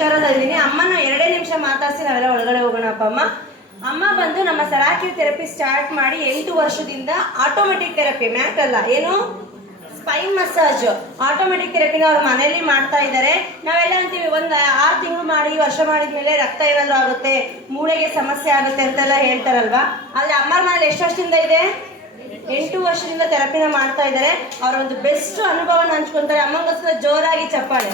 ವಿಚಾರದಲ್ಲಿದ್ದೀನಿ. ಅಮ್ಮನ 2 ನಿಮಿಷ ಮಾತಾಡಿಸಿ ನಾವೆಲ್ಲ ಒಳಗಡೆ ಹೋಗೋಣಪ್ಪ. ಅಮ್ಮ ಬಂದು ನಮ್ಮ ಸೆರಾಕ್ಟಿವ್ ಥೆರಪಿ ಸ್ಟಾರ್ಟ್ ಮಾಡಿ 8 ವರ್ಷದಿಂದ ಆಟೋಮೆಟಿಕ್ ಥೆರಪಿ, ಮ್ಯಾಟ್ ಅಲ್ಲ, ಏನು ಸ್ಪೈನ್ ಮಸಾಜ್ ಆಟೋಮೆಟಿಕ್ ಥೆರಪಿನ ಅವ್ರ ಮನೇಲಿ ಮಾಡ್ತಾ ಇದ್ದಾರೆ. ನಾವೆಲ್ಲ ಅಂತೀವಿ ಒಂದು 6 ತಿಂಗಳು ಮಾಡಿ ವರ್ಷ ಮಾಡಿದ್ಮೇಲೆ ರಕ್ತ ಏನಾದ್ರು ಆಗುತ್ತೆ, ಮೂಳೆಗೆ ಸಮಸ್ಯೆ ಆಗುತ್ತೆ ಅಂತೆಲ್ಲ ಹೇಳ್ತಾರಲ್ವಾ. ಆದ್ರೆ ಅಮ್ಮರ ಮನೇಲಿ ಎಷ್ಟು ವರ್ಷದಿಂದ ಇದೆ? 8 ವರ್ಷದಿಂದ ಥೆರಪಿನ ಮಾಡ್ತಾ ಇದ್ದಾರೆ. ಅವರ ಒಂದು ಬೆಸ್ಟ್ ಅನುಭವನ ಹಂಚ್ಕೊಂತಾರೆ. ಅಮ್ಮಗೋಸ್ಕರ ಜೋರಾಗಿ ಚಪ್ಪಾಳೆ.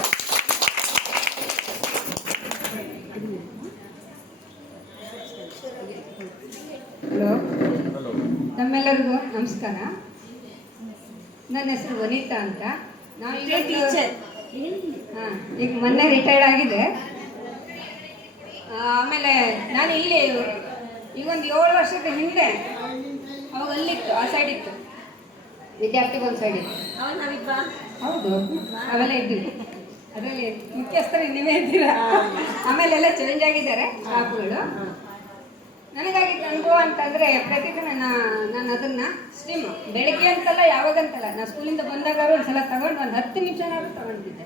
ಹಲೋ, ನಮ್ಮೆಲ್ಲರಿಗೂ ನಮಸ್ಕಾರ. ನನ್ನ ಹೆಸರು ವನಿತಾ ಅಂತ. ನಾವು ಈಗ ಮೊನ್ನೆ ರಿಟೈರ್ಡ್ ಆಗಿದೆ. ಆಮೇಲೆ ನಾನು ಇಲ್ಲಿ ಈಗ ಒಂದು 7 ವರ್ಷದ ಹಿಂದೆ ಅವಾಗ ಅಲ್ಲಿತ್ತು, ಆ ಸೈಡ್ ಇತ್ತು, ವಿದ್ಯಾರ್ಥಿಗೊಂದು ಸೈಡ್ ಇತ್ತು. ಹೌದು, ಅವೆಲ್ಲ ಇದ್ದೀವಿ. ಅದರಲ್ಲಿ ಮುಖ್ಯಸ್ಥರು ನೀವೇ ಇದ್ದೀರಾ. ಆಮೇಲೆ ಎಲ್ಲ ಚೇಂಜ್ ಆಗಿದ್ದಾರೆ ಸ್ಟಾಫ್ಗಳು. ನನಗಾಗಿದ್ದ ಅನುಭವ ಅಂತಂದರೆ ಪ್ರತಿದಿನ ನಾನು ಅದನ್ನು ಸ್ಟೀಮ್ ಬೆಳಗ್ಗೆ ಅಂತಲ್ಲ, ಯಾವಾಗಂತಲ್ಲ, ನಾನು ಸ್ಕೂಲಿಂದ ಬಂದಾಗ ಒಂದ್ಸಲ ತಗೊಂಡು ಒಂದು 10 ನಿಮಿಷನಾದ್ರೂ ತಗೊಂಡಿದ್ದೆ.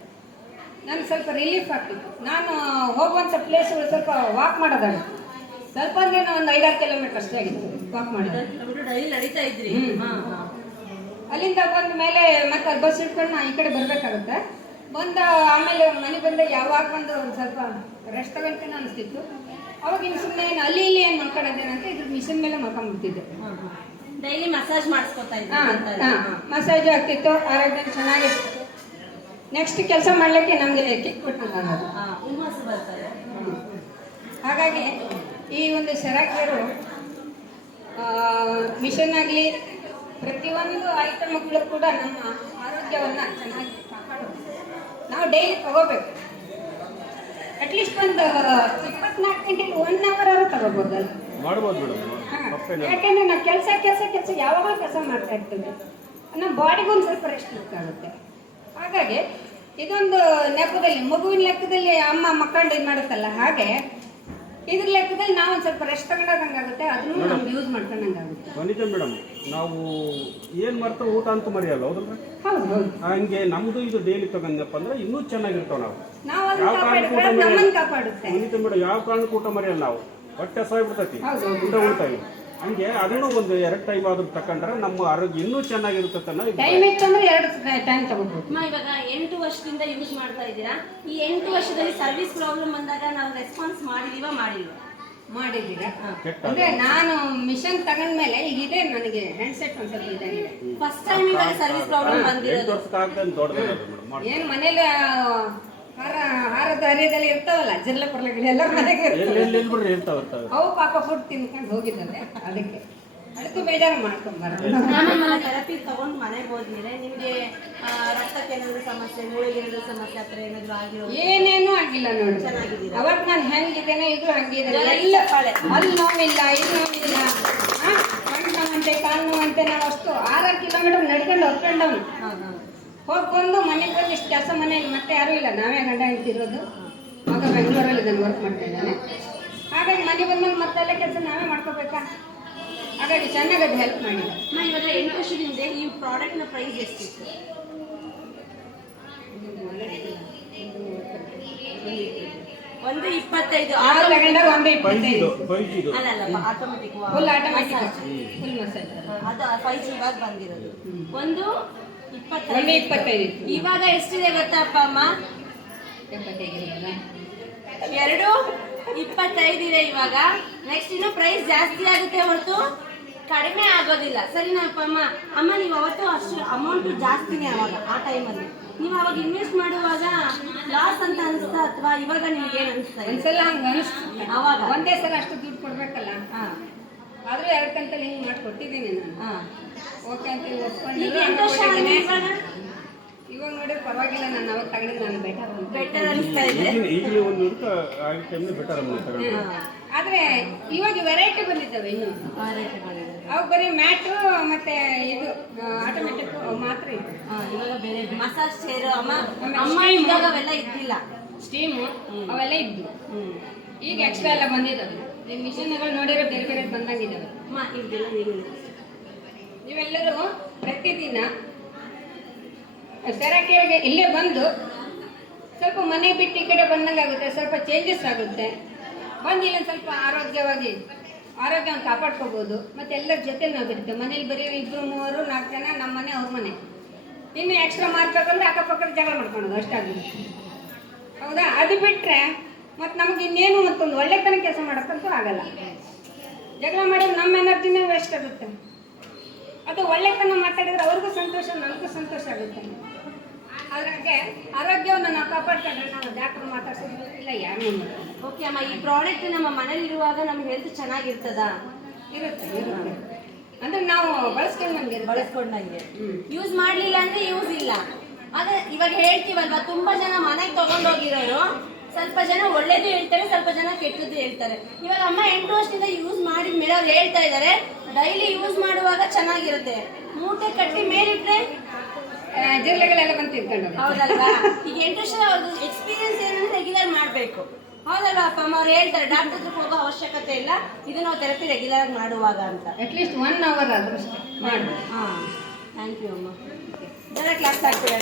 ನನಗೆ ಸ್ವಲ್ಪ ರಿಲೀಫ್ ಆಗ್ತಿತ್ತು. ನಾನು ಹೋಗುವಂಥ ಪ್ಲೇಸ್ಗಳು ಸ್ವಲ್ಪ ವಾಕ್ ಮಾಡೋದಾಗುತ್ತೆ. ಸ್ವಲ್ಪ ಅಂದರೆ ನಾನು ಒಂದು 5-6 ಕಿಲೋಮೀಟರ್ ಅಷ್ಟೇ ಆಗಿತ್ತು ವಾಕ್ ಮಾಡೋದು. ನಡೀತಾ ಇದ್ರಿ. ಅಲ್ಲಿಂದ ಬಂದ ಮೇಲೆ ಮತ್ತೆ ಅಲ್ಲಿ ಬಸ್ ಇಟ್ಕೊಂಡು ನಾನು ಈ ಕಡೆ ಬರಬೇಕಾಗುತ್ತೆ. ಆಮೇಲೆ ಮನೆಗೆ ಬಂದ ಯಾವಾಗ ಬಂದು ಒಂದು ಸ್ವಲ್ಪ ರೆಸ್ಟ್ ತಗೊಂತೇನೆ ಅನಿಸ್ತಿತ್ತು. ಅವಾಗ ಇನ್ನು ಸುಮ್ಮನೆ ಅಲ್ಲಿ ಇಲ್ಲಿ ಏನು ಮಾಡ್ಕೊಂಡಿದ್ದೇನಂತ ಇದ್ರ ಮಿಷನ್ ಮೇಲೆ ಮಾಡ್ಕೊಂಡ್ಬಿಡ್ತಿದ್ದೆ. ಡೈಲಿ ಮಸಾಜ್ ಮಾಡಿಸ್ಕೊತಾ ಇದ್ದೆ. ಮಸಾಜ್ ಆಗ್ತಿತ್ತು, ಆರೋಗ್ಯ ಚೆನ್ನಾಗಿರ್ತಿತ್ತು. ನೆಕ್ಸ್ಟ್ ಕೆಲಸ ಮಾಡ್ಲಿಕ್ಕೆ ನಮಗೆ ಕಿಕ್ ಕೊಟ್ಟಂಗೆ. ಹಾಗಾಗಿ ಈ ಒಂದು ಸೆರಾಕ್ಟರು ಮಿಷನ್ ಆಗಲಿ ಪ್ರತಿಯೊಂದು ಐಟಮ್ಗಳು ಕೂಡ ನಮ್ಮ ಆರೋಗ್ಯವನ್ನು ಚೆನ್ನಾಗಿ ಕಾಪಾಡೋದು. ನಾವು ಡೈಲಿ ತಗೋಬೇಕು. ಅಟ್ಲೀಸ್ಟ್ ಒಂದು 24 ಗಂಟೆಗೆ 1 ಅವರ್ ಆದ್ರೂ ತಗೋಬೋದಲ್ಲ. ಯಾಕೆಂದ್ರೆ ನಾವು ಕೆಲಸ ಯಾವಾಗಲೂ ಕೆಲಸ ಮಾಡ್ತಾ ಇರ್ತೀವಿ. ನಮ್ಮ ಬಾಡಿಗೂ ಒಂದು ಸ್ವಲ್ಪ ರೆಸ್ಟ್ ಬೇಕಾಗುತ್ತೆ. ಹಾಗಾಗಿ ಇದೊಂದು ನೆಪದಲ್ಲಿ, ಮಗುವಿನ ಲೆಕ್ಕದಲ್ಲಿ ಅಮ್ಮ ಮಕ್ಕಳು ಇದು ಮಾಡುತ್ತಲ್ಲ, ಹಾಗೆ ಇದ್ರ ಲೆಕ್ಕದಲ್ಲಿ ನಾವು ಒಂದು ಸ್ವಲ್ಪ ರೆಸ್ಟ್ ತಗೊಂಡಂಗಾಗುತ್ತೆ. ಅದನ್ನು ನಮ್ಗೆ ಯೂಸ್ ಮಾಡ್ಕೊಂಡಂಗಾಗುತ್ತೆ. ವನಿತಾ ಮೇಡಮ್, ನಾವು ಏನ್ ಮಾಡ್ತಾವೆ ಊಟ ಅಂತ ಮರೆಯಲ್ಲ, ಹೌದಲ್ಲ? ಹೌದು. ಹಂಗೆ ನಮ್ದು ಇದು ಡೈಲಿ ತಗೊಂಡಪ್ಪ ಅಂದ್ರೆ ಇನ್ನೂ ಚೆನ್ನಾಗಿರ್ತಾವ. ನಾವು ಯಾವ ಕಾಪಾಡುತ್ತೆ ವನಿತಾ ಮೇಡಮ್, ಯಾವ ಕಾರಣಕ್ಕೂ ಊಟ ಮರೆಯಲ್ಲ. ನಾವು ಹೊಟ್ಟೆ ಸಾಯ್ಬಿಡ್ತೈತಿ, ಊಟ ಉಳ್ತಾವಿ. ಹಂಗೆ ಅದನ್ನು ಒಂದು 2 ಟೈಮ್ ಆದ್ರೂ ತಕೊಂಡ್ರೆ ನಮ್ಮ ಆರೋಗ್ಯ ಇನ್ನೂ ಚೆನ್ನಾಗಿರುತ್ತೆ. ಟೈಮ್ ಇತ್ತಂದ್ರೆ 2 ಟೈಮ್ ತಗೋಬಹುದು. ಇವಾಗ 8 ವರ್ಷದಿಂದ ಯೂಸ್ ಮಾಡ್ತಾ ಇದ್ದೀರಾ. ಈ 8 ವರ್ಷದಲ್ಲಿ ಸರ್ವಿಸ್ ಪ್ರಾಬ್ಲಮ್ ಬಂದಾಗ ನಾವು ರೆಸ್ಪಾನ್ಸ್ ಮಾಡಿದೀರಾ? ಅಂದ್ರೆ ನಾನು ಮಿಷನ್ ತಗೊಂಡ್ಮೇಲೆ ಈಗ ಇದೆ, ನನಗೆ ಹ್ಯಾಂಡ್ಸೆಟ್ ಒಂದ್ ಸ್ವಲ್ಪ ಇದಾಗಿದೆ. ಫಸ್ಟ್ ಟೈಮ್ ಇವಾಗ ಸರ್ವಿಸ್ ಪ್ರಾಬ್ಲಮ್ ಬಂದಿರೋದು. ಏನ್ ಮನೇಲಿ ಆಹಾರದ ಹರಿಯದಲ್ಲಿ ಇರ್ತಾವಲ್ಲ, ಜಿರ್ಲೆ ಪರ್ಲೆಗಳೆಲ್ಲ ಮನೆಗೆ ಅವು ಪಾಪ ಫುಡ್ ತಿನ್ಕೊಂಡು ಹೋಗಿದ್ದಾರೆ. ಅದಕ್ಕೆ ಬೇಜಾರು ಮಾಡ್ಕೊಂಬಾರ್ದು. ಥೆರಪಿ ತಗೊಂಡು ಮನೆಗೆ ಹೋದ್ಮೇಲೆ ನಿಮ್ಗೆ ರಕ್ತಕ್ಕೆ ಏನಾದ್ರು ಸಮಸ್ಯೆ, ಮೂಳೆಗೆ ಏನಾದ್ರು ಸಮಸ್ಯೆ ಹತ್ರ ಏನಾದ್ರು ಆಗಿರೋದು? ಏನೇನು ಆಗಿಲ್ಲ ನೋಡಿ, ಚೆನ್ನಾಗಿದ್ದೀರಾ. ಅವಾಗ ನಾನು ಹೆಂಗಿದ್ದೇನೆ ಇದು ಹಂಗಿದ್ದೇನೆ. ಎಲ್ಲ ಅಲ್ಲಿ ನೋವಿಲ್ಲ, ಇಲ್ಲಿ ನೋವಿಲ್ಲ, ಕಣ್ಣು ನೋವಂತೆ, ಕಾಲು ನೋವಂತೆ. ನಾವು ಅಷ್ಟು 6 ಕಿಲೋಮೀಟರ್ ನಡ್ಕೊಂಡು ಹೊತ್ಕೊಂಡವ್ನು ಹೋಗಿ ಬಂದು ಮನೆಗೆ ಬಂದು ಇಷ್ಟು ಕೆಲಸ ಮನೆಯಲ್ಲಿ ಮತ್ತೆ ಯಾರೂ ಇಲ್ಲ, ನಾವೇ ಗಂಡ ಇಟ್ಟಿರೋದು. ಮಗ ಬೆಂಗಳೂರಲ್ಲಿ ನಾನು ವರ್ಕ್ ಮಾಡ್ತಾ ಇದ್ದಾನೆ. ಹಾಗಾಗಿ ಮನೆಗೆ ಬಂದ್ಮೇಲೆ ಮತ್ತೆಲ್ಲ ಕೆಲಸ ನಾವೇ ಮಾಡ್ಕೋಬೇಕಾ. ಹಾಗಾಗಿ ಚೆನ್ನಾಗಿ ಅದು ಹೆಲ್ಪ್ ಮಾಡಿದೆ. ಇವಾಗ 8 ವರ್ಷದಿಂದ ಈ ಪ್ರಾಡಕ್ಟ್ನ ಪ್ರೈಸ್ ಎಷ್ಟಿತ್ತು? ಒಂದು 25. ಆಟೋಮೆಟಿಕ್ ಫುಲ್ ಮಸಾಜ್ ಅದು 5G ಇವಾಗ ಬಂದಿರೋದು. ಒಂದು 25. ಇವಾಗ ಎಷ್ಟಿದೆ ಗೊತ್ತಪ್ಪ ಅಮ್ಮ? 2 25 ಇದೆ ಇವಾಗ. ನೆಕ್ಸ್ಟ್ ಇನ್ನು ಪ್ರೈಸ್ ಜಾಸ್ತಿ ಆಗುತ್ತೆ ಹೊರತು ಕಡಿಮೆ ಆಗೋದಿಲ್ಲ. ಸರಿನಪ್ಪ ಅಮ್ಮ? ಅಮ್ಮ, ನೀವು ಅವತ್ತು ಅಷ್ಟು ಅಮೌಂಟ್ ಜಾಸ್ತಿನೇ ಅವಾಗ, ಆ ಟೈಮಲ್ಲಿ ನೀವು ಅವಾಗ ಇನ್ವೆಸ್ಟ್ ಮಾಡುವಾಗ ಲಾಸ್ ಅಂತ ಅನಿಸ್ತಾ ಅಥವಾ ಇವಾಗ ನಿಮ್ಗೆ ಏನು ಅನಿಸ್ತಾ? ಒಂದ್ಸಲ ಹಂಗೆ ಅನಿಸ್ತು. ಅವಾಗ ಒಂದೇ ಸಲ ಅಷ್ಟು ದುಡ್ಡು ಕೊಡ್ಬೇಕಲ್ಲ. ಆದ್ರೂ 2 ಕಂತಲ್ಲಿ ಹಿಂಗೆ ಮಾಡಿ ಕೊಟ್ಟಿದ್ದೀನಿ ನಾನು. ಓಕೆ ಅಂತ ಒಪ್ಕೊಂಡು ಇವಾಗ ನೋಡಿ ಪರವಾಗಿಲ್ಲ. ನಾನು ಅವಾಗ ತಗೊಂಡಿದ್ದು ನಾನು ಬೆಟರ್ ಅನಿಸ್ತಾ ಇದೆ. ಆದ್ರೆ ಇವಾಗ ವೆರೈಟಿ ಬಂದಿದ್ದಾವೆ. ಇನ್ನು ಅವಾಗ ಬರೀ ಮ್ಯಾಟು ಮತ್ತೆ ಇದು ಆಟೋಮೆಟಿಕ್ ಮಾತ್ರ ಇತ್ತು. ಇವಾಗ ಬೇರೆ ಮಸಾಜ್ ಚೇರ್ ಅಮ್ಮ ಇದ್ದಾಗ ಅವೆಲ್ಲ ಇದ್ದಿಲ್ಲ. ಸ್ಟೀಮು ಅವೆಲ್ಲ ಇದ್ದು ಈಗ ಎಕ್ಸ್ಟ್ರಾ ಎಲ್ಲ ಬಂದಿದ್ದಾವೆ. ಈ ಮಿಷನ್ಗಳು ನೋಡಿರೋ ಬೇರೆ ಬೇರೆ ಬಂದಂಗಿದ್ದಾವೆ. ನೀವೆಲ್ಲರೂ ಪ್ರತಿದಿನ ಸೆರಾಕಿಯರ್ಗೆ ಇಲ್ಲೇ ಬಂದು ಸ್ವಲ್ಪ ಮನೆ ಬಿಟ್ಟು ಈ ಕಡೆ ಬಂದಂಗೆ ಆಗುತ್ತೆ, ಸ್ವಲ್ಪ ಚೇಂಜಸ್ ಆಗುತ್ತೆ. ಬಂದು ಇಲ್ಲೊಂದು ಸ್ವಲ್ಪ ಆರೋಗ್ಯವನ್ನು ಕಾಪಾಡ್ಕೋಬೋದು. ಮತ್ತು ಎಲ್ಲರ ಜೊತೆಲಿ ನಾವು ಇರ್ತೇವೆ. ಮನೇಲಿ ಬರೀ 2, 3, 4 ಜನ, ನಮ್ಮ ಮನೆ ಅವ್ರ ಮನೆ. ಇನ್ನು ಎಕ್ಸ್ಟ್ರಾ ಮಾಡ್ಬೇಕಂದ್ರೆ ಅಕ್ಕಪಕ್ಕದ ಜಗಳ ಮಾಡ್ಕೊಳೋದು ಅಷ್ಟಾಗುತ್ತೆ. ಹೌದಾ? ಅದು ಬಿಟ್ಟರೆ ಮತ್ತು ನಮಗೆ ಇನ್ನೇನು ಮತ್ತೊಂದು ಒಳ್ಳೆತನ ಕೆಲಸ ಮಾಡೋಕ್ಕಂತೂ ಆಗಲ್ಲ. ಜಗಳ ಮಾಡಿದ್ರೆ ನಮ್ಮ ಎನರ್ಜಿನೇ ವೇಸ್ಟ್ ಆಗುತ್ತೆ. ಅದು ಒಳ್ಳೆತನ ಮಾತಾಡಿದ್ರೆ ಅವ್ರಿಗೂ ಸಂತೋಷ, ನನಗೂ ಸಂತೋಷ ಆಗುತ್ತೆ. ಅದ್ರಾಗೆ ಆರೋಗ್ಯವನ್ನು ನಾವು ಕಾಪಾಡ್ಕೊಂಡ್ರೆ ನಾವು ಡಾಕ್ಟರ್ ಮಾತಾಡ್ಸೋದು ಇಲ್ಲ, ಯಾರು ಮಾಡೋದು. ಓಕೆ ಅಮ್ಮ, ಈ ಪ್ರಾಡಕ್ಟ್ ನಮ್ಮ ಮನೇಲಿ ಇರುವಾಗ ನಮ್ಗೆ ಹೆಲ್ತ್ ಚೆನ್ನಾಗಿರ್ತದ? ಇರುತ್ತೆ ಅಂದ್ರೆ ನಾವು ಬಳಸ್ಕೊಂಡಂಗೆ ಯೂಸ್ ಮಾಡ್ಲಿಲ್ಲ ಅಂದ್ರೆ ಯೂಸ್ ಇಲ್ಲ. ಅದೇ ಇವಾಗ ಹೇಳ್ತೀವಲ್ವಾ, ತುಂಬಾ ಜನ ಮನೆಗೆ ತಗೊಂಡೋಗಿರೋರು ಸ್ವಲ್ಪ ಜನ ಒಳ್ಳೇದು ಹೇಳ್ತಾರೆ, ಸ್ವಲ್ಪ ಜನ ಕೆಟ್ಟದ್ದು ಹೇಳ್ತಾರೆ. ಇವಾಗ ಅಮ್ಮ 8 ವರ್ಷದಿಂದ ಯೂಸ್ ಮಾಡಿದ ಮೇಲೆ ಅವ್ರು ಹೇಳ್ತಾ ಇದಾರೆ ಡೈಲಿ ಯೂಸ್ ಮಾಡುವಾಗ ಚೆನ್ನಾಗಿರುತ್ತೆ, ಮೂಟೆ ಕಟ್ಟಿ ಮೇಲಿಟ್ರೆ ಜಿರಳೆಗಳೆಲ್ಲ ಬಂದು ತಿಳ್ಕೊಂಡು. ಹೌದಲ್ವಾ? ಈಗ 8 ವರ್ಷ ಅವ್ರದ್ದು ಎಕ್ಸ್ಪೀರಿಯನ್ಸ್ ಏನಂದ್ರೆ ರೆಗ್ಯುಲರ್ ಮಾಡ್ಬೇಕು. ಹೌದಲ್ವಾ ಅಪ್ಪ ಅಮ್ಮ? ಅವ್ರು ಹೇಳ್ತಾರೆ ಡಾಕ್ಟರ್ ಹತ್ರ ಹೋಗೋ ಅವಶ್ಯಕತೆ ಇಲ್ಲ, ಇದು ನಾವು ಥೆರಪಿ ರೆಗ್ಯುಲರ್ ಮಾಡುವಾಗ ಅಂತ. ಅಟ್ಲೀಸ್ಟ್ 1 hour ಆದ್ರೂ ಅಷ್ಟೇ ಮಾಡಿ. ಥ್ಯಾಂಕ್ ಯು ಅಮ್ಮ. ಕ್ಲಾಸ್ ಆಗ್ತಿದೆ.